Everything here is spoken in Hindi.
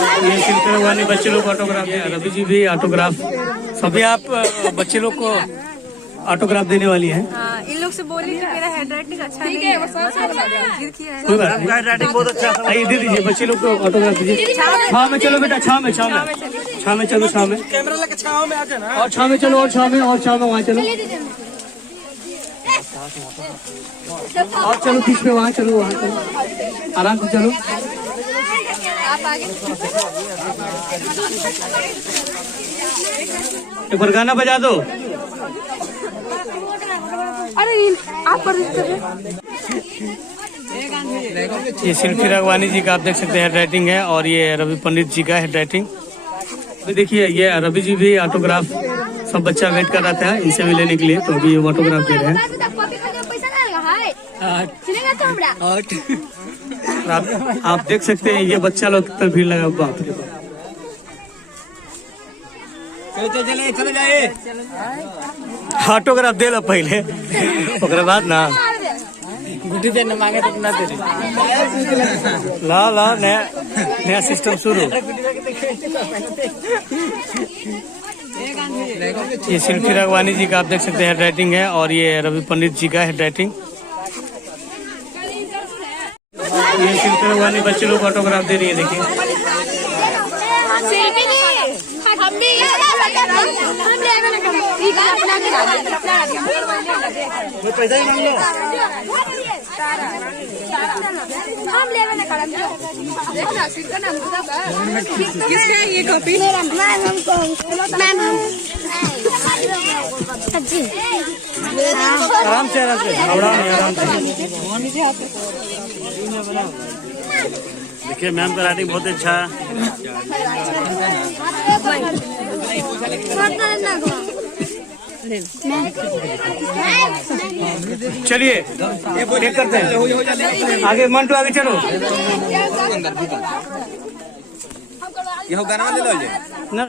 ये शिल्पी रघवानी बच्चे लोग को ऑटोग्राफ दे, रवि जी भी ऑटोग्राफ, सभी आप बच्चे लोग को ऑटोग्राफ देने वाली है। इन लोग से बोली कि मेरा हैंड राइटिंग अच्छा नहीं है, कोई बात नहीं, हैंड राइटिंग बहुत अच्छा है। आइए दे दीजिए बच्चे लोग को ऑटोग्राफ दीजिए। छाव में चलो बेटा, छाव में चलो, छाव में कैमरा लगा, छाव में आ जाना, और छाव में चलो, और छाव में वहाँ चलो, और चलो बीच में वहाँ चलो, वहाँ चलो, आराम से चलो। एक बार गाना बजा दो। अरे आप ये शिल्पी रघवानी जी का आप देख सकते हैं हैंड राइटिंग है, और ये रवि पंडित जी का हैंड राइटिंग। देखिए ये रवि जी भी ऑटोग्राफ, सब बच्चा वेट कर रहा था इनसे भी लेने के लिए, तो अभी ऑटोग्राफ दे रहे हैं। आप देख सकते हैं ये बच्चा लोग कितना भीड़ लगा, बाप रे बाप। चले जाइए, ऑटोग्राफ दे लो पहले, ओकरे बाद ना गुड्डी पे न मांगे तो ना दे। ला नया सिस्टम शुरू। ये शिल्पी रघवानी जी का आप देख सकते हैं हैंड राइटिंग है, और ये रवि पंडित जी का हैंड राइटिंग। ये शिल्पी रघवानी बच्चे लोग ऑटोग्राफ दे रही है, देखिए। पैसा ही मांग लो। किसका है ये कॉपी? आराम से आराम से, देखिए मैम का राइटिंग बहुत अच्छा है। चलिए एक करते हैं आगे, मंटू आगे चलो। ये गाना ले लो।